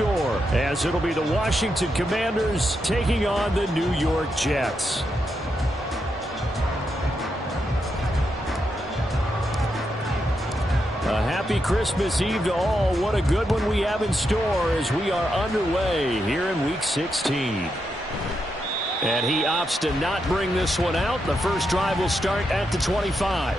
store, as it'll be the Washington Commanders taking on the New York Jets. A happy Christmas Eve to all. What a good one we have in store as we are underway here in Week 16. And he opts to not bring this one out. The first drive will start at the 25.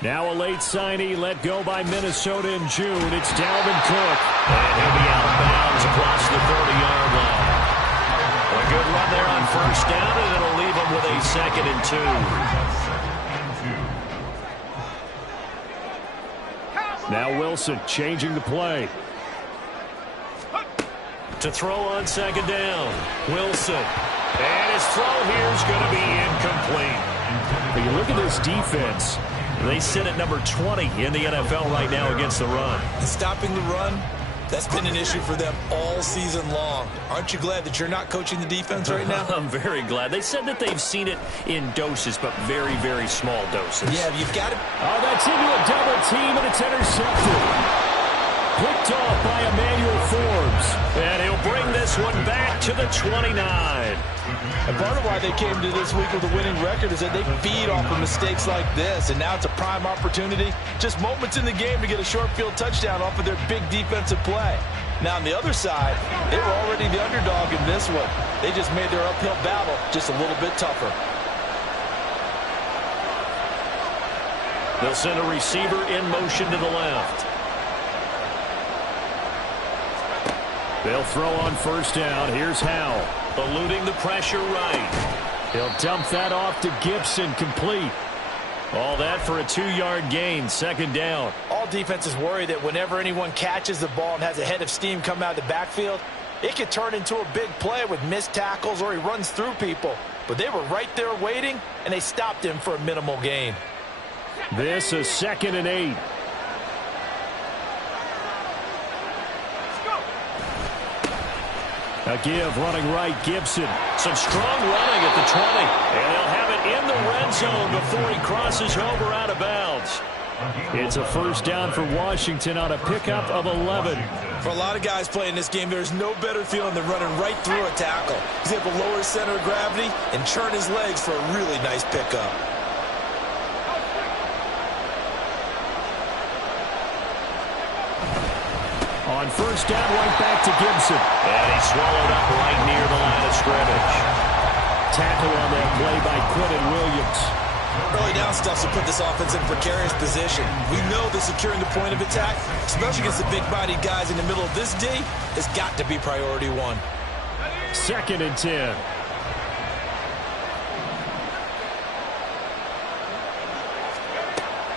Now a late signee let go by Minnesota in June. It's Dalvin Cook. And he'll be out of bounds across the 40-yard line. A good run there on first down, and it'll leave him with a 2nd and 2. Now Wilson changing the play. To throw on 2nd down. Wilson. And his throw here is going to be incomplete. But you look at this defense. They sit at number 20 in the NFL right now against the run. Stopping the run, that's been an issue for them all season long. Aren't you glad that you're not coaching the defense right now? I'm very glad. They said that they've seen it in doses, but very, very small doses. Yeah, you've got to. Oh, that's into a double team, and it's intercepted. Picked off by Emmanuel Forbes. And he'll bring this one back to the 29. And part of why they came to this week with a winning record is that they feed off of mistakes like this. And now it's a prime opportunity, just moments in the game to get a short field touchdown off of their big defensive play. Now on the other side, they were already the underdog in this one. They just made their uphill battle just a little bit tougher. They'll send a receiver in motion to the left. They'll throw on first down. Here's Howell. Eluding the pressure right. He'll dump that off to Gibson, complete. All that for a 2-yard gain, 2nd down. All defenses worry that whenever anyone catches the ball and has a head of steam come out of the backfield, it could turn into a big play with missed tackles or he runs through people. But they were right there waiting, and they stopped him for a minimal gain. This is 2nd and 8. A give running right, Gibson. Some strong running at the 20. And they'll have it in the red zone before he crosses over out of bounds. It's a first down for Washington on a pickup of 11. For a lot of guys playing this game, there's no better feeling than running right through a tackle. He's able to lower his center of gravity and churn his legs for a really nice pickup. On first down, right back to Gibson. And he's swallowed up right near the line of scrimmage. Tackle on that play by Quinton Williams. Early down stuff to put this offense in a precarious position. We know that securing the point of attack, especially against the big-bodied guys in the middle of this D, has got to be priority one. 2nd and 10.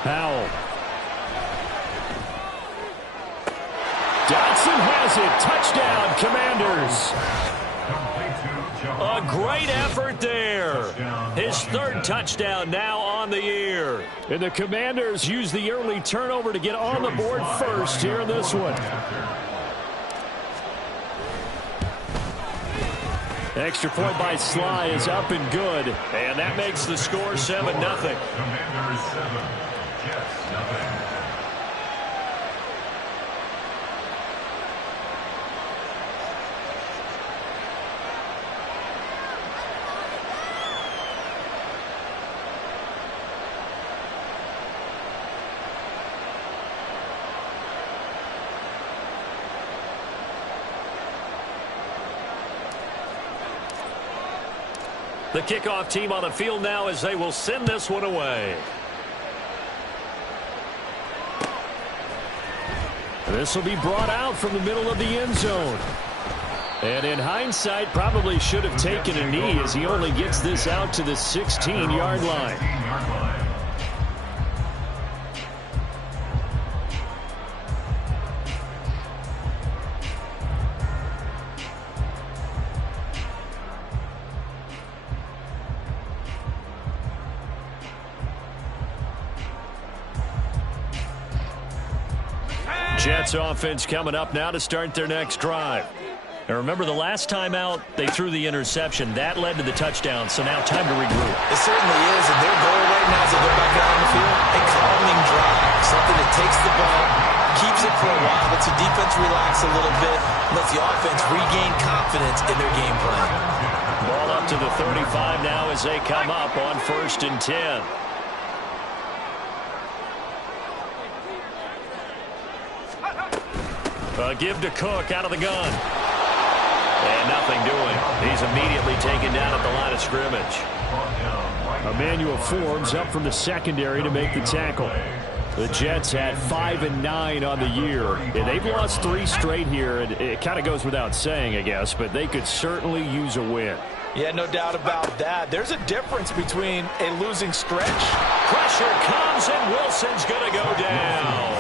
Howell. Dotson has it. Touchdown, Commanders. A great effort there. His 3rd touchdown now on the year. And the Commanders use the early turnover to get on the board first here in this one. Extra point by Sly is up and good. And that makes the score 7-0. Commanders 7, Jets nothing. The kickoff team on the field now as they will send this one away. This will be brought out from the middle of the end zone. And in hindsight, probably should have taken a knee as he only gets this out to the 16-yard line. Jets offense coming up now to start their next drive. And remember, the last time out, they threw the interception. That led to the touchdown, so now time to regroup. It certainly is, and their goal right now as they go back out on the field, a calming drive, something that takes the ball, keeps it for a while, lets the defense relax a little bit, lets the offense regain confidence in their game plan. Ball up to the 35 now as they come up on 1st and 10. Give to Cook out of the gun. And nothing doing. He's immediately taken down at the line of scrimmage. Emmanuel Forbes up from the secondary to make the tackle. The Jets had 5-9 on the year. And they've lost 3 straight here. And it kind of goes without saying, I guess, but they could certainly use a win. Yeah, no doubt about that. There's a difference between a losing stretch. Pressure comes, and Wilson's going to go down.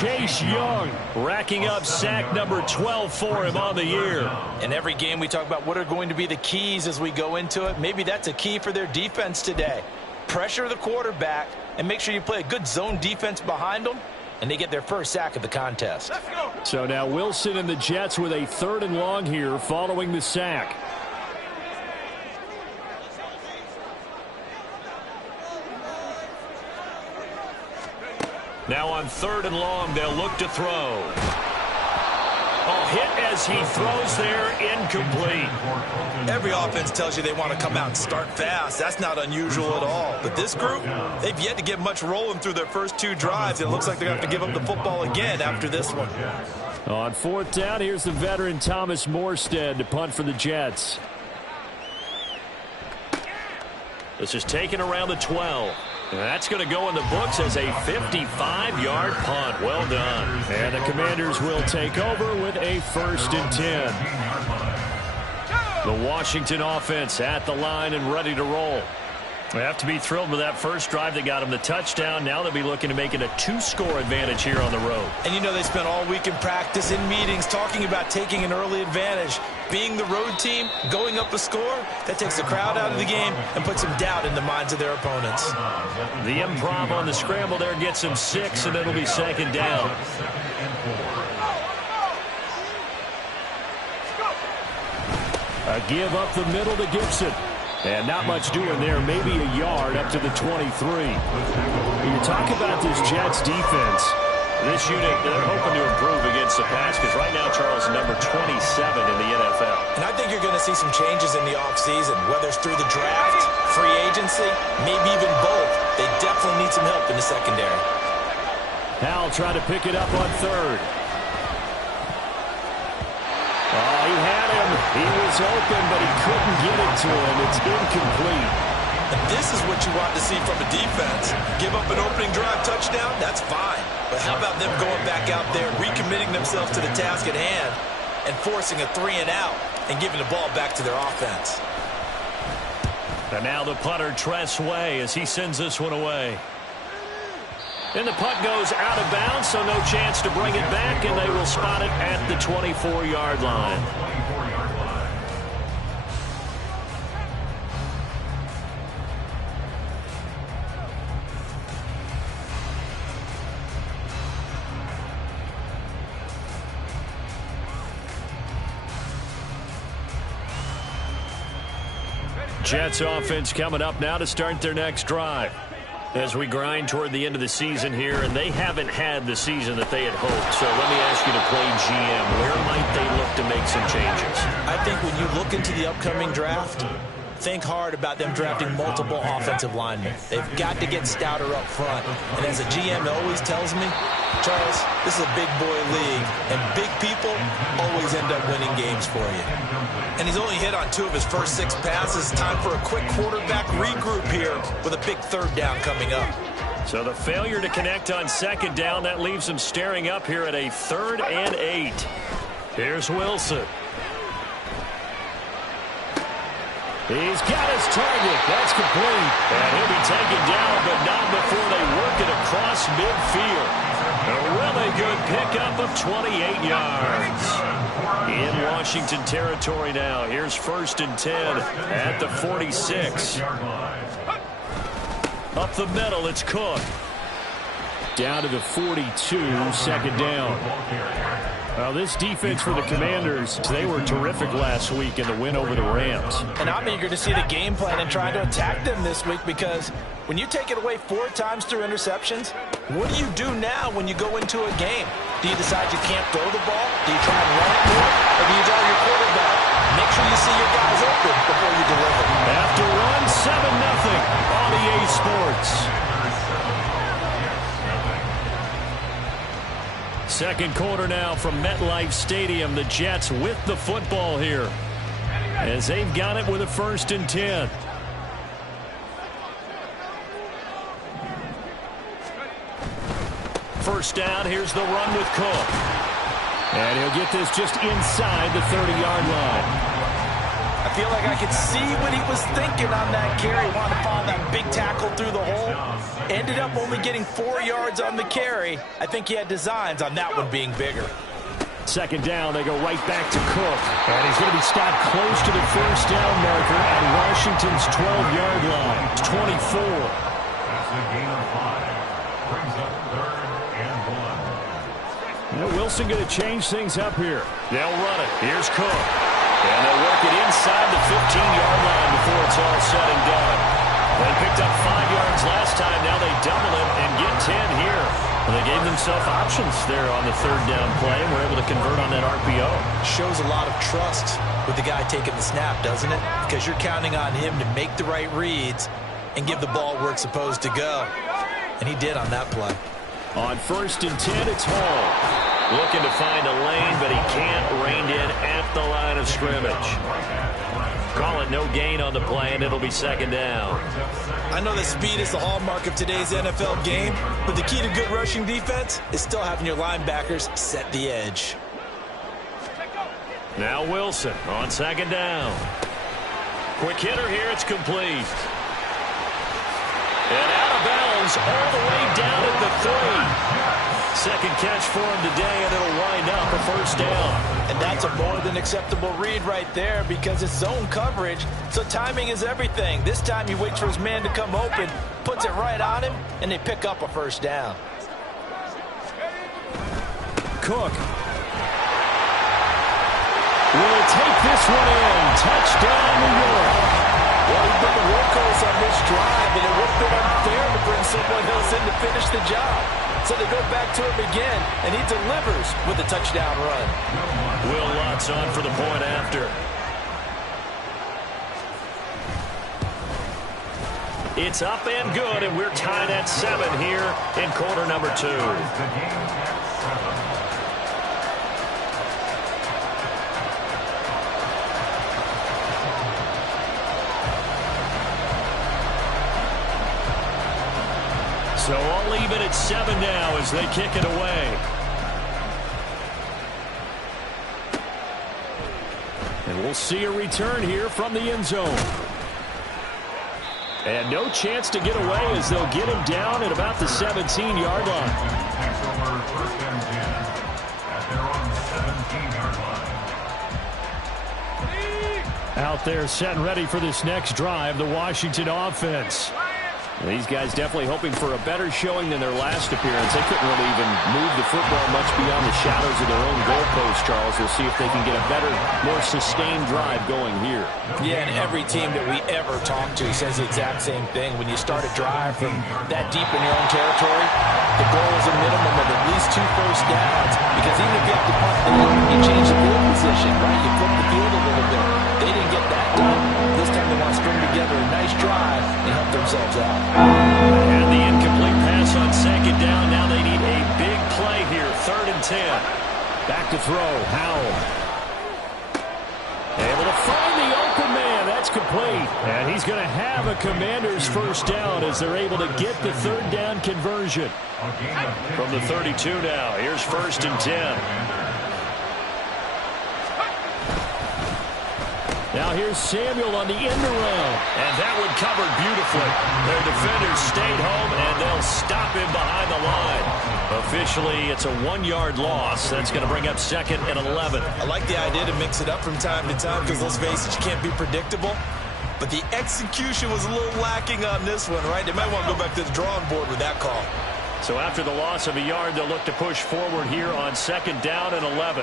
Chase Young racking up sack number 12 for him on the year. In every game we talk about what are going to be the keys as we go into it. Maybe that's a key for their defense today. Pressure the quarterback and make sure you play a good zone defense behind them, and they get their first sack of the contest. So now Wilson and the Jets with a 3rd and long here following the sack. Now on 3rd and long, they'll look to throw. Oh, hit as he throws there, incomplete. Every offense tells you they want to come out and start fast. That's not unusual at all. But this group, they've yet to get much rolling through their first 2 drives. It looks like they're going to have to give up the football again after this one. On 4th down, here's the veteran Thomas Morstead to punt for the Jets. This is taken around the 12. And that's going to go in the books as a 55-yard punt. Well done. And the Commanders will take over with a 1st and 10. The Washington offense at the line and ready to roll. They have to be thrilled with that first drive that got them the touchdown. Now they'll be looking to make it a 2-score advantage here on the road. And you know they spent all week in practice, in meetings, talking about taking an early advantage. Being the road team, going up a score, that takes the crowd out of the game and puts some doubt in the minds of their opponents. The improv on the scramble there gets them 6, and it'll be 2nd down. A give up the middle to Gibson. And not much doing there, maybe a yard up to the 23. When you talk about this Jets defense, this unit, they're hoping to improve against the pass because right now, Charles, number 27 in the NFL. And I think you're going to see some changes in the offseason, whether it's through the draft, free agency, maybe even both. They definitely need some help in the secondary. Howell trying to pick it up on 3rd. Oh, he had him. He was open, but he couldn't get it to him. It's incomplete. And this is what you want to see from a defense. Give up an opening drive touchdown, that's fine. But how about them going back out there, recommitting themselves to the task at hand, and forcing a 3-and-out and giving the ball back to their offense. And now the punter, Tress Way, as he sends this one away. And the punt goes out of bounds, so no chance to bring it back, and they will spot it at the 24-yard line. Jets offense coming up now to start their next drive. As we grind toward the end of the season here, and they haven't had the season that they had hoped. So let me ask you to play GM. Where might they look to make some changes? I think when you look into the upcoming draft, think hard about them drafting multiple offensive linemen. They've got to get stouter up front. And as a GM always tells me, Charles, this is a big boy league, and big people always end up winning games for you. And he's only hit on 2 of his first 6 passes. Time for a quick quarterback regroup here with a big 3rd down coming up. So the failure to connect on 2nd down, that leaves him staring up here at a 3rd and 8. Here's Wilson. He's got his target. That's complete. And he'll be taken down, but not before they work it across midfield. A really good pickup of 28 yards. In Washington territory now. Here's 1st and 10 at the 46. Up the middle, it's Cook. Down to the 42, second down. Well, this defense for the Commanders, they were terrific last week in the win over the Rams. And I'm eager to see the game plan and try to attack them this week, because when you take it away 4 times through interceptions, what do you do now when you go into a game? Do you decide you can't throw the ball? Do you try and run it more? Or do you tell your quarterback, make sure you see your guys open before you deliver? After run, 7-0 on EA Sports. Second quarter now from MetLife Stadium. The Jets with the football here as they've got it with a 1st and 10. First down, here's the run with Cook. And he'll get this just inside the 30-yard line. I feel like I could see what he was thinking on that carry. Wanted to find that big tackle through the hole. Ended up only getting 4 yards on the carry. I think he had designs on that one being bigger. Second down, they go right back to Cook. And he's going to be stopped close to the first down marker at Washington's 12-yard line. It's 24. That's a gain of 5. Brings up 3rd and 1. You know, Wilson going to change things up here. They'll run it. Here's Cook. And they'll work it inside the 15-yard line before it's all said and done. They picked up 5 yards last time. Now they double it and get 10 here. Well, they gave themselves options there on the 3rd down play and were able to convert on that RPO. Shows a lot of trust with the guy taking the snap, doesn't it? Because you're counting on him to make the right reads and give the ball where it's supposed to go. And he did on that play. On 1st and 10, it's Hall. Looking to find a lane, but he can't. Reined in at the line of scrimmage. Call it no gain on the play, and it'll be 2nd down. I know that speed is the hallmark of today's NFL game, but the key to good rushing defense is still having your linebackers set the edge. Now Wilson on 2nd down. Quick hitter here, it's complete. And out of bounds all the way down at the 3. Second catch for him today, and it'll wind up a 1st down. And that's a more than acceptable read right there, because it's zone coverage, so timing is everything. This time he waits for his man to come open, puts it right on him, and they pick up a 1st down. Cook will take this one in. Touchdown, New York. Well, he's been the workhorse on this drive, and it would have been unfair to bring someone else in to finish the job. So they go back to him again, and he delivers with a touchdown run. Will Lutz on for the point after. It's up and good, and we're tied at 7 here in quarter number 2. So I'll leave it at 7 now as they kick it away. And we'll see a return here from the end zone. And no chance to get away as they'll get him down at about the 17-yard line. Takes over 1st and 10 at their own 17-yard line. Out there set and ready for this next drive, the Washington offense. These guys definitely hoping for a better showing than their last appearance. They couldn't really even move the football much beyond the shadows of their own goalpost, Charles. We'll see if they can get a better, more sustained drive going here. Yeah, and every team that we ever talk to says the exact same thing. When you start a drive from that deep in your own territory, the goal is a minimum of at least 2 first downs. Because even if you have to punt there, you change the field position, right? You flip the field a little bit. They didn't get that done. This time they want to string together a nice drive and help themselves out. And the incomplete pass on 2nd down. Now they need a big play here. 3rd and 10. Back to throw, Howell. Able to find the open man. That's complete. And he's going to have a Commander's first down as they're able to get the 3rd down conversion. From the 32 now. Here's 1st and 10. Now here's Samuel on the end around. And that one covered beautifully. Their defenders stayed home, and they'll stop him behind the line. Officially, it's a 1-yard loss. That's going to bring up 2nd and 11. I like the idea to mix it up from time to time because, let's face it, you can't be predictable. But the execution was a little lacking on this one, right? They might want to go back to the drawing board with that call. So after the loss of a yard, they'll look to push forward here on 2nd down and 11.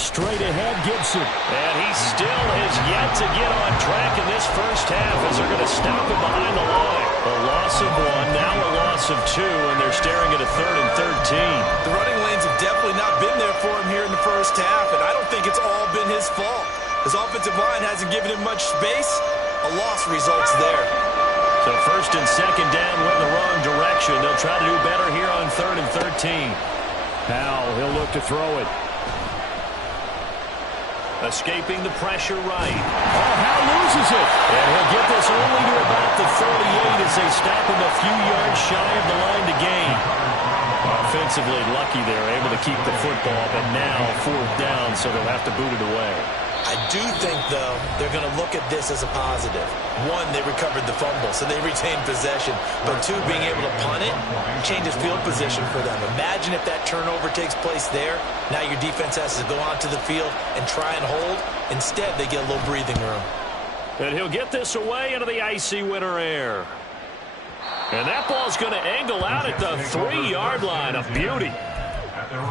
Straight ahead, Gibson. And he still has yet to get on track in this first half as they're going to stop him behind the line. A loss of 1, now a loss of 2, and they're staring at a 3rd and 13. The running lanes have definitely not been there for him here in the first half, and I don't think it's all been his fault. His offensive line hasn't given him much space. A loss results there. So 1st and 2nd down went the wrong direction. They'll try to do better here on 3rd and 13. Powell, he'll look to throw it. Escaping the pressure right. Oh, Howell loses it. And he'll get this only to about the 38 as they stop him a few yards shy of the line to gain. Offensively lucky they're able to keep the football, but now 4th down, so they'll have to boot it away. I do think, though, they're going to look at this as a positive. 1, they recovered the fumble, so they retained possession. But 2, being able to punt it changes field position for them. Imagine if that turnover takes place there. Now your defense has to go onto the field and try and hold. Instead, they get a little breathing room. And he'll get this away into the icy winter air. And that ball's going to angle out at the 3-yard line. A beauty.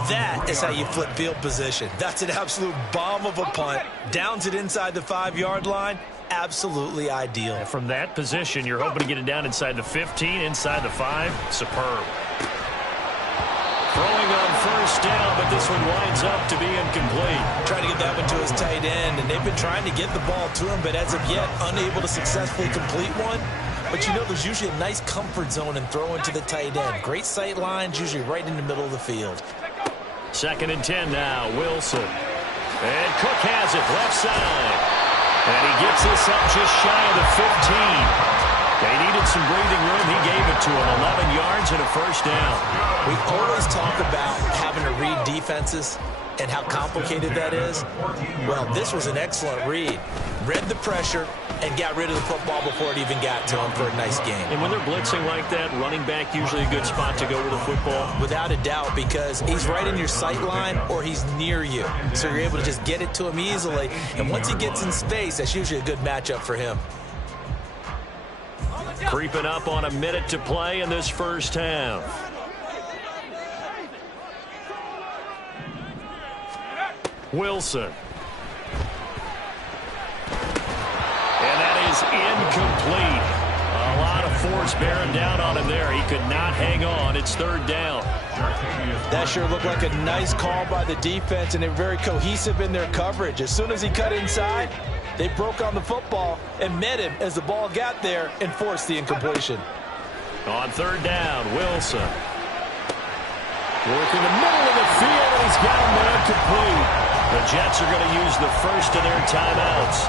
That is how you flip field position. That's an absolute bomb of a punt. Downs it inside the 5-yard line. Absolutely ideal. And from that position, you're hoping to get it down inside the 15, inside the 5. Superb. Throwing on 1st down, but this one winds up to be incomplete. Trying to get that one to his tight end, and they've been trying to get the ball to him, but as of yet, unable to successfully complete one. But you know there's usually a nice comfort zone in throwing to the tight end. Great sight lines, usually right in the middle of the field. 2nd and 10 now, Wilson. And Cook has it, left side. And he gets this up just shy of the 15. They needed some breathing room. He gave it to him, 11 yards and a 1st down. We always talk about having to read defenses and how complicated that is. Well, this was an excellent read. Read the pressure and got rid of the football before it even got to him for a nice game. And when they're blitzing like that, running back usually a good spot to go with the football. Without a doubt, because he's right in your sight line or he's near you. So you're able to just get it to him easily. And once he gets in space, that's usually a good matchup for him. Creeping up on a minute to play in this first half. Wilson. And that is incomplete. A lot of force bearing down on him there. He could not hang on. It's 3rd down. That sure looked like a nice call by the defense, and they're very cohesive in their coverage. As soon as he cut inside, they broke on the football and met him as the ball got there and forced the incompletion. On 3rd down, Wilson. Working the middle of the field, and he's got him there complete. The Jets are going to use the first of their timeouts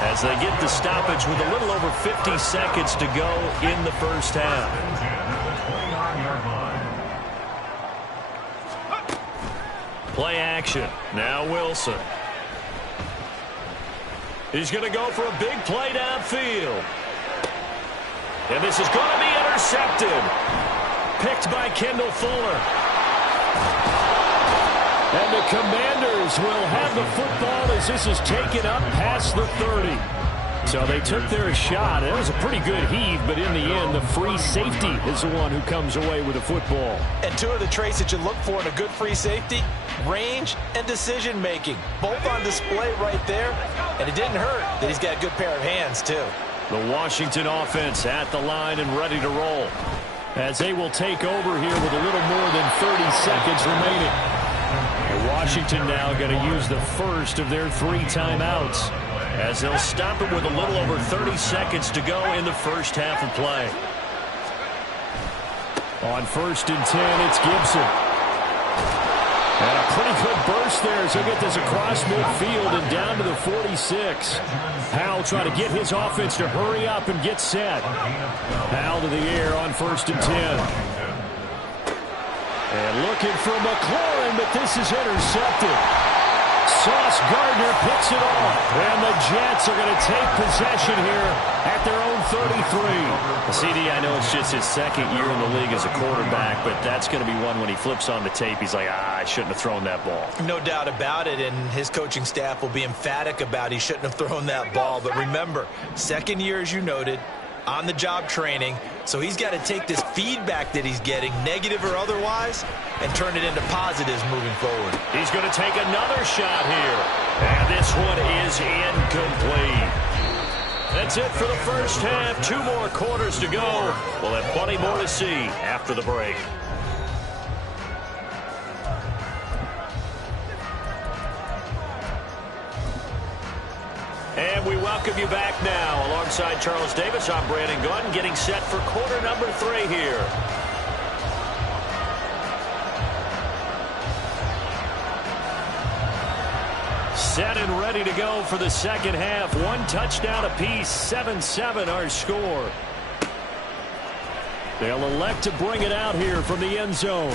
as they get the stoppage with a little over 50 seconds to go in the first half. Play action. Now Wilson. He's going to go for a big play downfield. And this is going to be intercepted. Picked by Kendall Fuller. And the Commanders will have the football as this is taken up past the 30. So they took their shot. It was a pretty good heave, but in the end, the free safety is the one who comes away with the football. And 2 of the traits that you look for in a good free safety, range and decision-making. Both on display right there, and it didn't hurt that he's got a good pair of hands, too. The Washington offense at the line and ready to roll, as they will take over here with a little more than 30 seconds remaining. And Washington now going to use the first of their 3 timeouts, as they'll stop it with a little over 30 seconds to go in the first half of play. On 1st and 10, it's Gibson. And a pretty good burst there as he'll get this across midfield and down to the 46. Powell trying to get his offense to hurry up and get set. Powell to the air on 1st and 10. And looking for McLaurin, but this is intercepted. Sauce Gardner picks it off. And the Jets are going to take possession here at their own 33. CD, I know it's just his 2nd year in the league as a quarterback, but that's going to be one when he flips on the tape. He's like, I shouldn't have thrown that ball. No doubt about it, and his coaching staff will be emphatic about he shouldn't have thrown that ball. But remember, 2nd year, as you noted, on-the-job training. So he's got to take this feedback that he's getting, negative or otherwise, and turn it into positives moving forward. He's going to take another shot here. And this one is incomplete. That's it for the first half. 2 more quarters to go. We'll have plenty more to see after the break. And we welcome you back now. Alongside Charles Davis, I'm Brandon Gaudin, getting set for quarter number 3 here. Set and ready to go for the second half. 1 touchdown apiece, 7-7 our score. They'll elect to bring it out here from the end zone.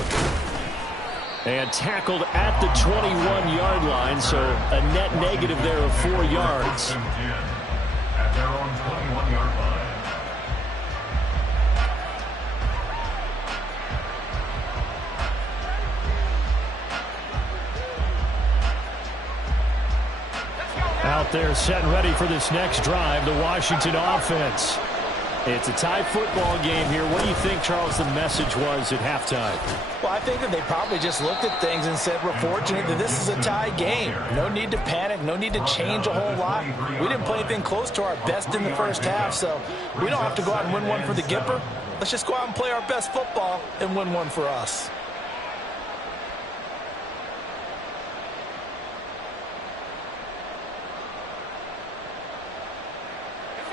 And tackled at the 21-yard line, so a net negative there of 4 yards. At their own 21-yard line. Out there set and ready for this next drive, the Washington offense. It's a tie football game here. What do you think, Charles, the message was at halftime? Well, I think that they probably just looked at things and said, we're fortunate that this is a tie game. No need to panic, no need to change a whole lot. We didn't play anything close to our best in the first half, so we don't have to go out and win one for the Gipper. Let's just go out and play our best football and win one for us.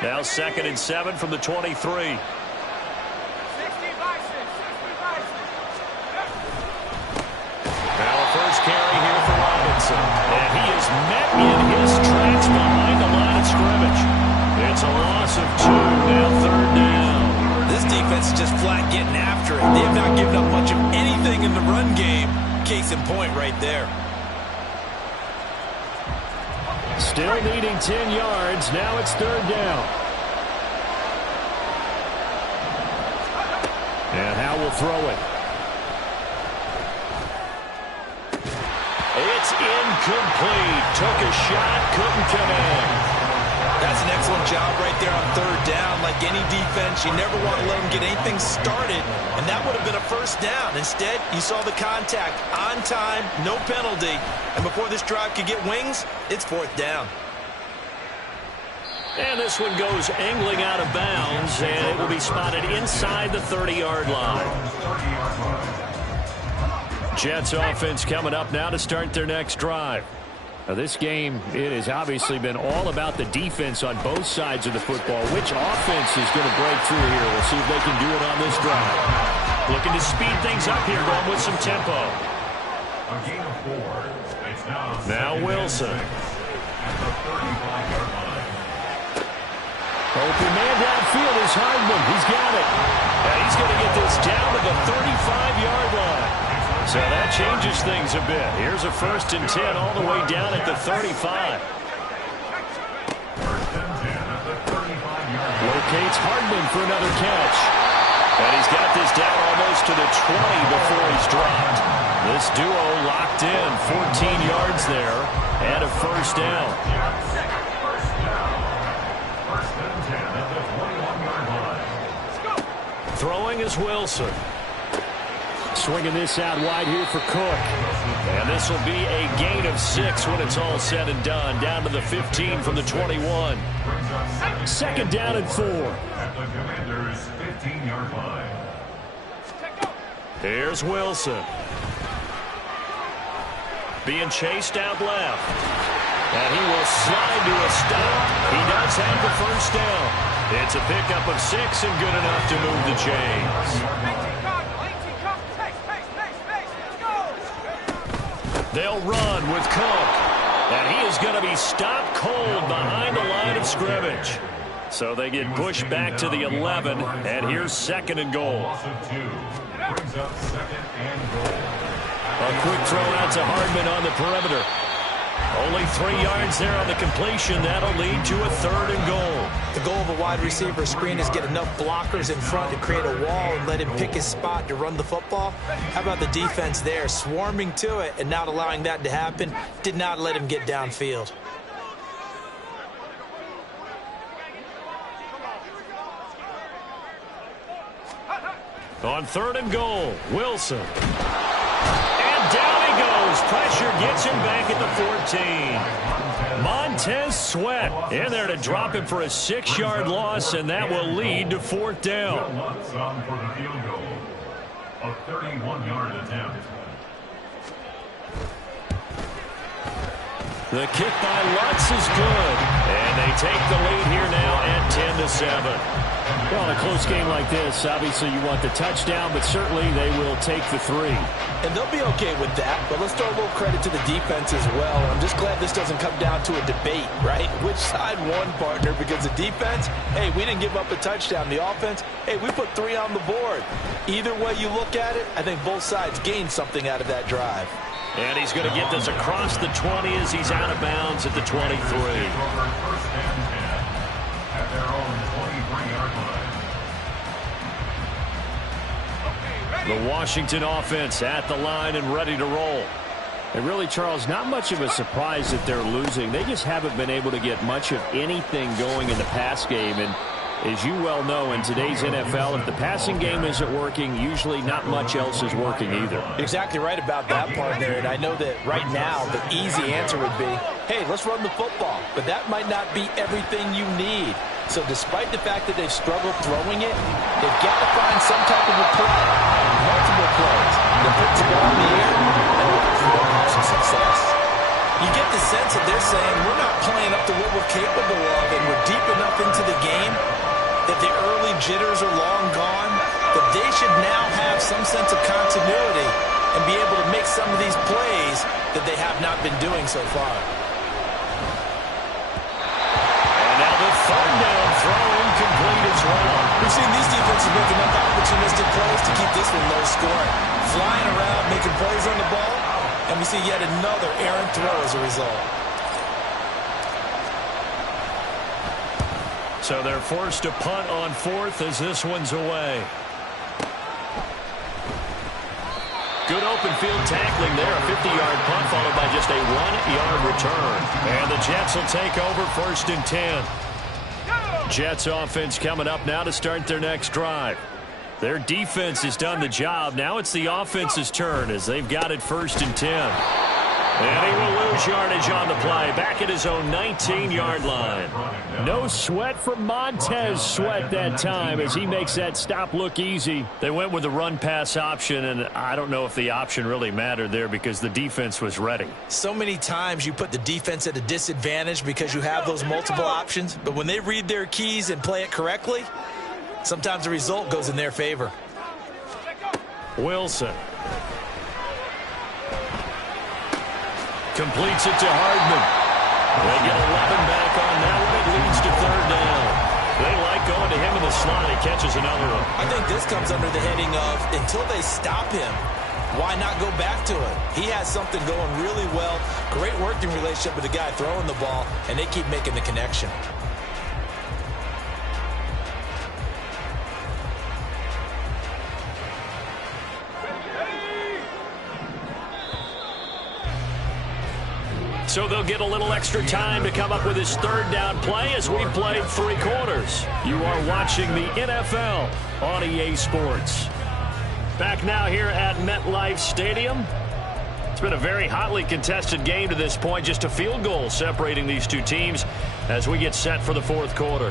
Now 2nd and 7 from the 23. Now a first carry here for Robinson. And he is met in his tracks behind the line of scrimmage. It's a loss of 2. Now 3rd down. This defense is just flat getting after it. They have not given up much of anything in the run game. Case in point right there. Still needing 10 yards. Now it's 3rd down. And Howe will throw it. It's incomplete. Took a shot, couldn't connect. That's an excellent job right there on 3rd down. Like any defense, you never want to let them get anything started, and that would have been a first down. Instead, you saw the contact on time, no penalty, and before this drive could get wings, it's 4th down. And this one goes angling out of bounds, and it will be spotted inside the 30-yard line. Jets offense coming up now to start their next drive. Now this game, it has obviously been all about the defense on both sides of the football. Which offense is going to break through here? We'll see if they can do it on this drive. Looking to speed things up here, going with some tempo. A gain of 4. It's now Wilson. At the 35-yard line. Open man downfield is Hardman. He's got it. And he's going to get this down to the 35-yard line. So that changes things a bit. Here's a 1st and 10 all the way down at the 35. 1st and 10 at the 35-yard line. Locates Hardman for another catch. And he's got this down almost to the 20 before he's dropped. This duo locked in. 14 yards there and a 1st down. Throwing is Wilson. Swinging this out wide here for Cook. And this will be a gain of 6 when it's all said and done. Down to the 15 from the 21. 2nd down and 4. At the Commanders' 15-yard line. Here's Wilson. Being chased out left. And he will slide to a stop. He does have the 1st down. It's a pickup of 6 and good enough to move the chains. They'll run with Cook. And he is going to be stopped cold behind the line of scrimmage. So they get pushed back to the 11, and here's 2nd and goal. Loss of 2. Brings up 2nd and goal. A quick throw out to Hardman on the perimeter. Only 3 yards there on the completion. That'll lead to a 3rd and goal. The goal of a wide receiver screen is get enough blockers in front to create a wall and let him pick his spot to run the football. How about the defense there, swarming to it and not allowing that to happen? Did not let him get downfield. On 3rd and goal, Wilson. And down he goes. Pressure gets him back at the 14. Montez Sweat in there to drop him for a 6-yard loss, and that will lead to 4th down. Some for the field goal. A 31-yard attempt. The kick by Lutz is good. And they take the lead here now at 10-7. Well, in a close game like this, obviously you want the touchdown, but certainly they will take the 3. And they'll be okay with that, but let's throw a little credit to the defense as well. I'm just glad this doesn't come down to a debate, right? Which side won, partner? Because the defense, hey, we didn't give up a touchdown. The offense, hey, we put 3 on the board. Either way you look at it, I think both sides gained something out of that drive. And he's going to get this across the 20 as he's out of bounds at the 23. First and 10 at their own 23-yard line. The Washington offense at the line and ready to roll. And really, Charles, not much of a surprise that they're losing. They just haven't been able to get much of anything going in the pass game. And as you well know, in today's NFL, if the passing game isn't working, usually not much else is working either. Exactly right about that part there. And I know that right now the easy answer would be, hey, let's run the football. But that might not be everything you need. So despite the fact that they've struggled throwing it, they've got to find some type of a play, multiple plays, that puts the ball in the air and opens the door for some success. You get the sense that they're saying we're not playing up to what we're capable of, and we're deep enough into the game that the early jitters are long gone, that they should now have some sense of continuity and be able to make some of these plays that they have not been doing so far. And now the 3rd down throw incomplete as well. We've seen these defenses make enough opportunistic plays to keep this one low scoring. Flying around, making plays on the ball, and we see yet another errant throw as a result. So they're forced to punt on 4th as this one's away. Good open field tackling there. A 50-yard punt followed by just a 1-yard return. And the Jets will take over 1st and 10. Jets offense coming up now to start their next drive. Their defense has done the job. Now it's the offense's turn as they've got it 1st and 10. And he will lose yardage on the play. Back at his own 19-yard line. No sweat from Montez Sweat that time as he makes that stop look easy. They went with the run-pass option, and I don't know if the option really mattered there because the defense was ready. So many times you put the defense at a disadvantage because you have those multiple options, but when they read their keys and play it correctly, sometimes the result goes in their favor. Wilson. Completes it to Hardman. They get 11 back on that one. It leads to 3rd down. They like going to him in the slot. He catches another one. I think this comes under the heading of until they stop him, why not go back to it? He has something going really well. Great working relationship with the guy throwing the ball, and they keep making the connection. So they'll get a little extra time to come up with his 3rd down play as we played 3 quarters. You are watching the NFL on EA Sports. Back now here at MetLife Stadium. It's been a very hotly contested game to this point. Just a field goal separating these two teams as we get set for the 4th quarter.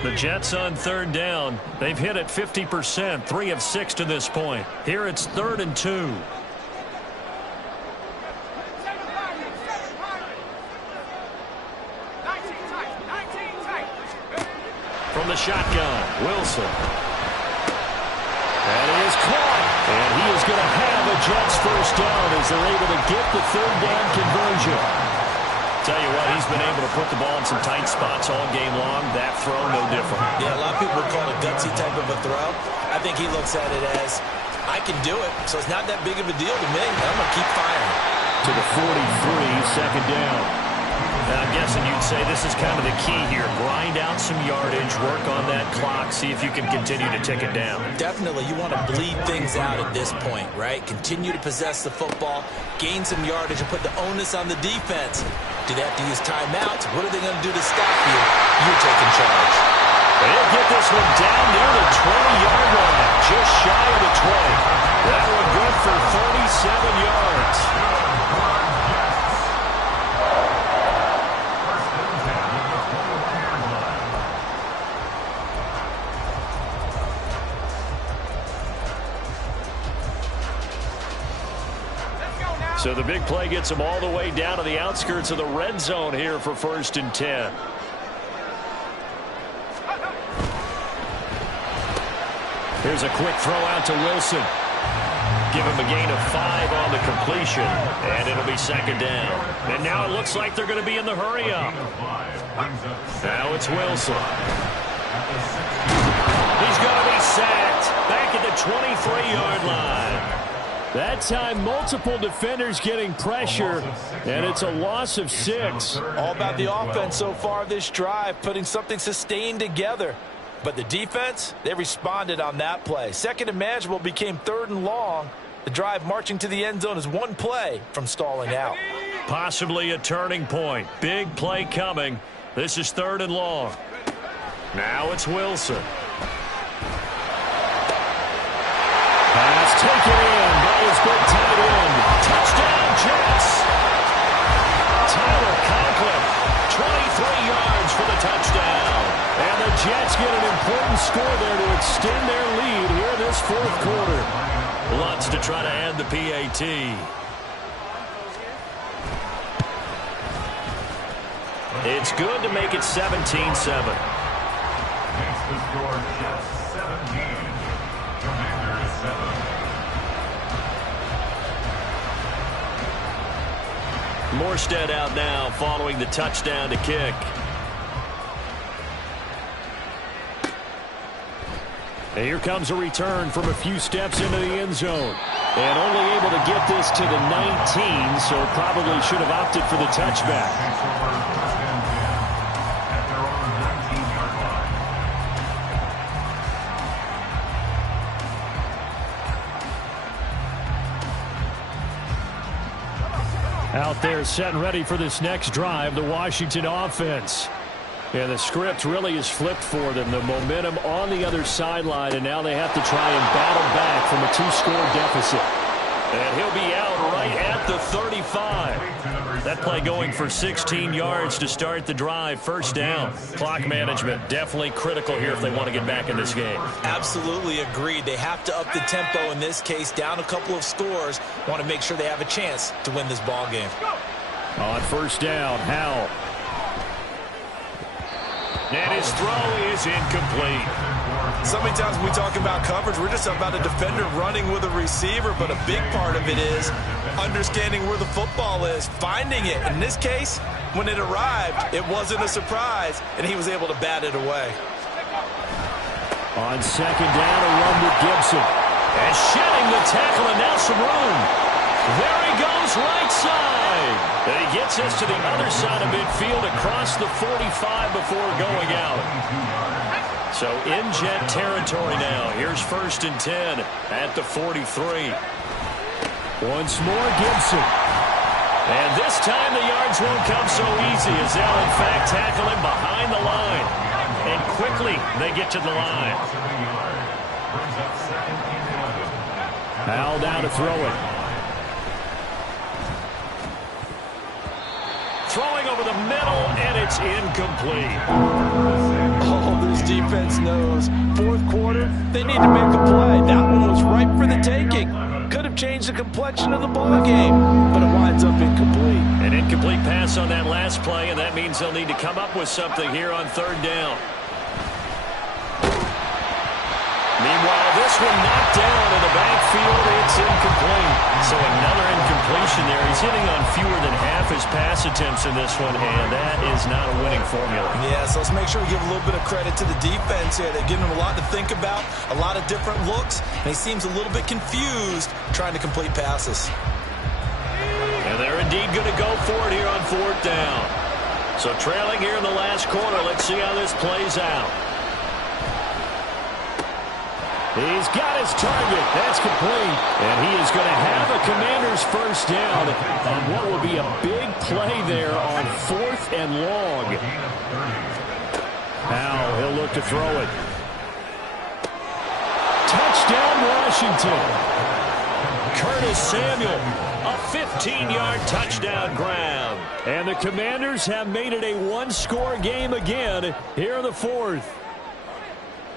The Jets on 3rd down. They've hit it 50%, 3 of 6 to this point. Here it's 3rd and 2. From the shotgun, Wilson. And he is caught. And he is going to have a Jets 1st down as they're able to get the 3rd down conversion. Tell you what, he's been able to put the ball in some tight spots all game long. That throw, no different. Yeah, a lot of people would call it a gutsy type of a throw. I think he looks at it as, I can do it, so it's not that big of a deal to me. I'm going to keep firing. To the 43, 2nd down. I'm guessing you'd say this is kind of the key here. Grind out some yardage, work on that clock, see if you can continue to tick it down. Definitely, you want to bleed things out at this point, right? Continue to possess the football, gain some yardage, and put the onus on the defense. Do they have to use timeouts? What are they going to do to stop you? You're taking charge. They'll get this one down near the 20-yard line, just shy of the 20. That one good for 37 yards. So the big play gets them all the way down to the outskirts of the red zone here for 1st and 10. Here's a quick throw out to Wilson. Give him a gain of 5 on the completion, and it'll be 2nd down. And now it looks like they're going to be in the hurry-up. Now it's Wilson. He's going to be sacked back at the 23-yard line. That time, multiple defenders getting pressure, and it's a loss of 6. All about the offense so far this drive, putting something sustained together. But the defense, they responded on that play. 2nd and manageable became 3rd and long. The drive marching to the end zone is one play from stalling out. Possibly a turning point. Big play coming. This is 3rd and long. Now it's Wilson. Pass taken in. Ball is good tight end. Touchdown, Jets. Tyler Conklin, 23 yards for the touchdown. And the Jets get an important score there to extend their lead here this 4th quarter. Lots to try to add the PAT. It's good to make it 17-7. Makes the score Jets 17, Commanders 7. Morstead out now following the touchdown to kick. And here comes a return from a few steps into the end zone. And only able to get this to the 19, so probably should have opted for the touchback. Out there set and ready for this next drive, the Washington offense. And the script really is flipped for them. The momentum on the other sideline, and now they have to try and battle back from a 2-score deficit. And he'll be out right at the 35. That play going for 16 yards to start the drive. 1st down. Clock management definitely critical here if they want to get back in this game. Absolutely agreed. They have to up the tempo in this case, down a couple of scores. Want to make sure they have a chance to win this ball game. On 1st down, Howell. And his throw is incomplete. So many times when we talk about coverage, we're just about a defender running with a receiver, but a big part of it is understanding where the football is, finding it. In this case, when it arrived, it wasn't a surprise, and he was able to bat it away. On 2nd down, a run with Gibson. And shedding the tackle, and now some room. There he goes, right side. And he gets us to the other side of midfield across the 45 before going out. So in Jet territory now. Here's 1st and 10 at the 43. Once more, Gibson. And this time the yards won't come so easy as they'll in fact tackle him behind the line. And quickly they get to the line. Howell down to throw it. Throwing over the middle, and it's incomplete. Oh, this defense knows. 4th quarter, they need to make a play. That one was ripe for the taking. Could have changed the complexion of the ball game, but it winds up incomplete. An incomplete pass on that last play, and that means they'll need to come up with something here on 3rd down. Meanwhile, this one knocked down in the backfield. It's incomplete. So another incompletion there. He's hitting on fewer than half his pass attempts in this one, and that is not a winning formula. Yeah, so let's make sure we give a little bit of credit to the defense here. They've given him a lot to think about, a lot of different looks, and he seems a little bit confused trying to complete passes. And they're indeed going to go for it here on 4th down. So trailing here in the last quarter. Let's see how this plays out. He's got his target. That's complete. And he is going to have a Commanders first down on what will be a big play there on 4th and long. Now he'll look to throw it. Touchdown, Washington. Curtis Samuel, a 15-yard touchdown grab. And the Commanders have made it a one-score game again here in the 4th.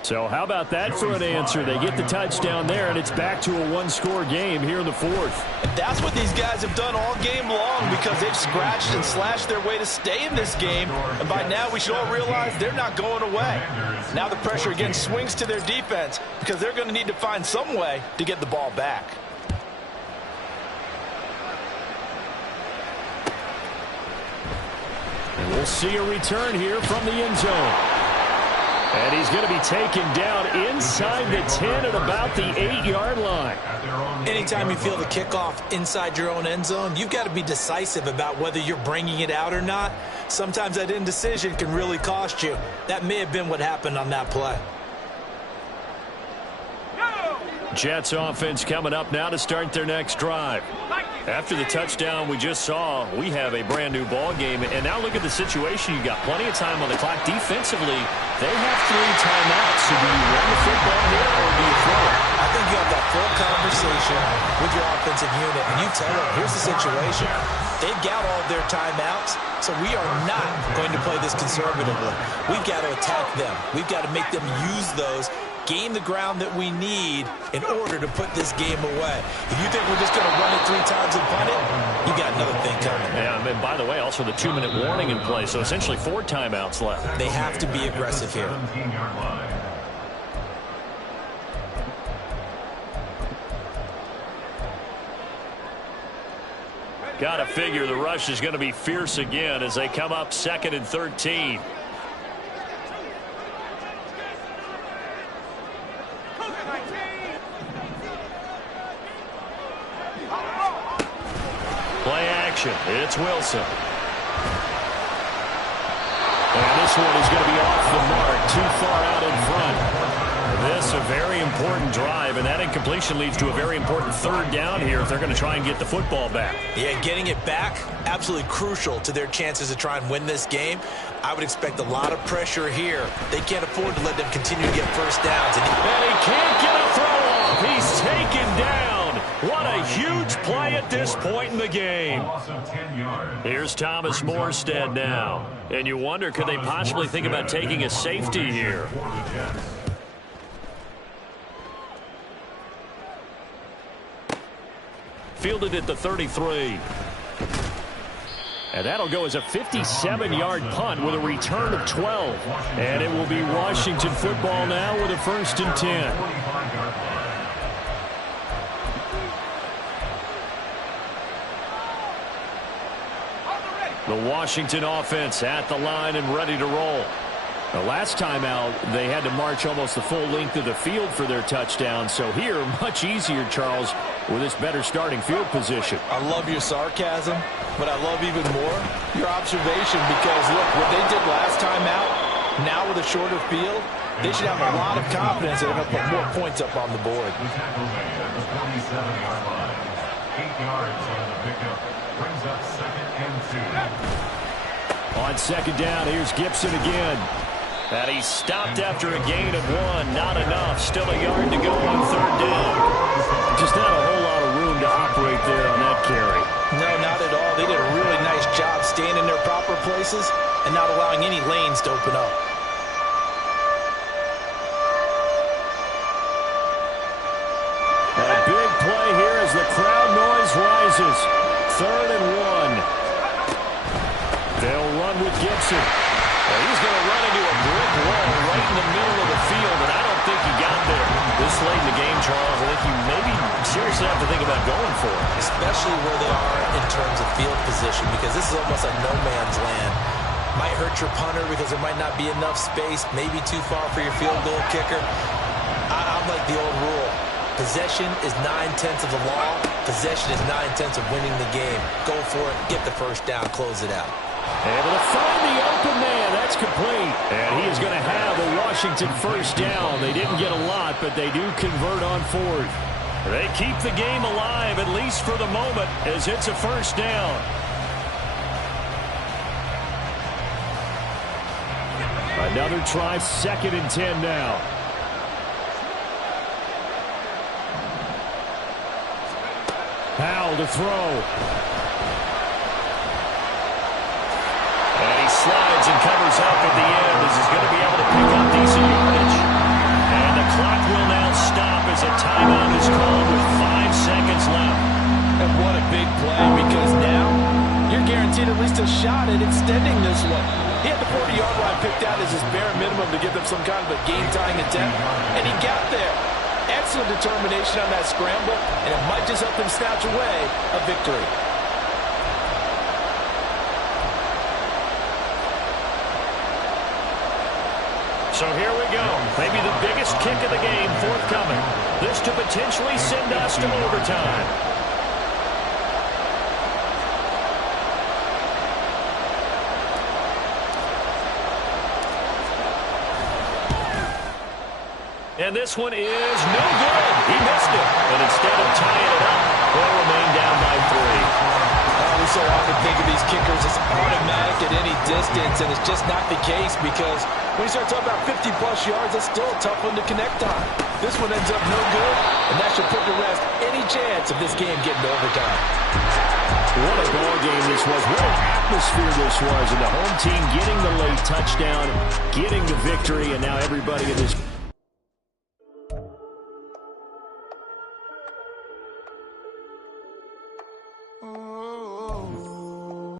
So how about that for an answer? They get the touchdown there, and it's back to a one-score game here in the 4th. And that's what these guys have done all game long because they've scratched and slashed their way to stay in this game. And by now, we should all realize they're not going away. Now the pressure again swings to their defense because they're going to need to find some way to get the ball back. And we'll see a return here from the end zone. And he's going to be taken down inside the 10 at about the 8-yard line. Anytime you feel the kickoff inside your own end zone, you've got to be decisive about whether you're bringing it out or not. Sometimes that indecision can really cost you. That may have been what happened on that play. Jets offense coming up now to start their next drive. After the touchdown we just saw, we have a brand new ball game. And now look at the situation. You got plenty of time on the clock. Defensively, they have 3 timeouts. So do you run the football here or do you throw it? I think you have that full conversation with your offensive unit, and you tell them, here's the situation. They've got all their timeouts, so we are not going to play this conservatively. We've got to attack them. We've got to make them use those, gain the ground that we need in order to put this game away. If you think we're just going to run it 3 times and punt it, you got another thing coming. Yeah, and by the way, also the 2-minute warning in play, so essentially 4 timeouts left. They have to be aggressive here. 17-yard line. Got to figure the rush is going to be fierce again as they come up 2nd and 13. Play action. It's Wilson. And this one is going to be off the mark, too far out in front. This a very important drive, and that incompletion leads to a very important 3rd down here if they're going to try and get the football back. Yeah, getting it back, absolutely crucial to their chances to try and win this game. I would expect a lot of pressure here. They can't afford to let them continue to get first downs. And he can't get a throw off. He's taken down. What a huge play at this point in the game. Loss of 10 yards. Here's Thomas Morstead now. And you wonder, could they possibly think about taking a safety here? Fielded at the 33. And that'll go as a 57-yard punt with a return of 12. And it will be Washington football now with a 1st and 10. The Washington offense at the line and ready to roll. The last time out, they had to march almost the full length of the field for their touchdown. So here, much easier, Charles, with this better starting field position. I love your sarcasm, but I love even more your observation because, look, what they did last time out, now with a shorter field, they should have a lot of confidence that they're going to put more points up on the board. The tackle made at the 47-yard line. 8 yards on the pickup. Brings up 2nd and 2. On 2nd down, here's Gibson again. And he stopped after a gain of 1. Not enough. Still a yard to go on 3rd down. Just not a whole lot of room to operate there on that carry. No, not at all. They did a really nice job staying in their proper places and not allowing any lanes to open up. And a big play here as the crowd noise rises. 3rd and 1. They'll run with Gibson. Well, he's going to run into a brick wall right in the middle of the field, and I don't think he got there. This late in the game, Charles, I think you maybe seriously have to think about going for it. Especially where they are in terms of field position, because this is almost like no man's land. Might hurt your punter because there might not be enough space, maybe too far for your field goal kicker. I'm like the old rule. Possession is 9/10 of the law. Possession is 9/10 of winning the game. Go for it. Get the first down. Close it out. Able to find the open man. That's complete. And he is going to have a Washington first down. They didn't get a lot, but they do convert on fourth. They keep the game alive, at least for the moment, as it's a first down. Another try, 2nd and 10 now. Powell to throw. And he slides and covers up at the end as he's going to be able to pick up decent yardage. And the clock will now stop as a timeout is called with 5 seconds left. And what a big play, because now you're guaranteed at least a shot at extending this one. He had the 40-yard line picked out as his bare minimum to give them some kind of a game-tying attempt, and he got there. Excellent determination on that scramble, and it might just help them snatch away a victory. So here we go. Maybe the biggest kick of the game forthcoming. This to potentially send us to overtime. And this one is no good. He missed it. But instead of tying it up, they'll remain down by 3. We so often think of these kickers as automatic at any distance, and it's just not the case, because when you start talking about 50-plus yards, that's still a tough one to connect on. This one ends up no good, and that should put to rest any chance of this game getting to overtime. What a ball game this was. What an atmosphere this was. And the home team getting the late touchdown, getting the victory, and now everybody in this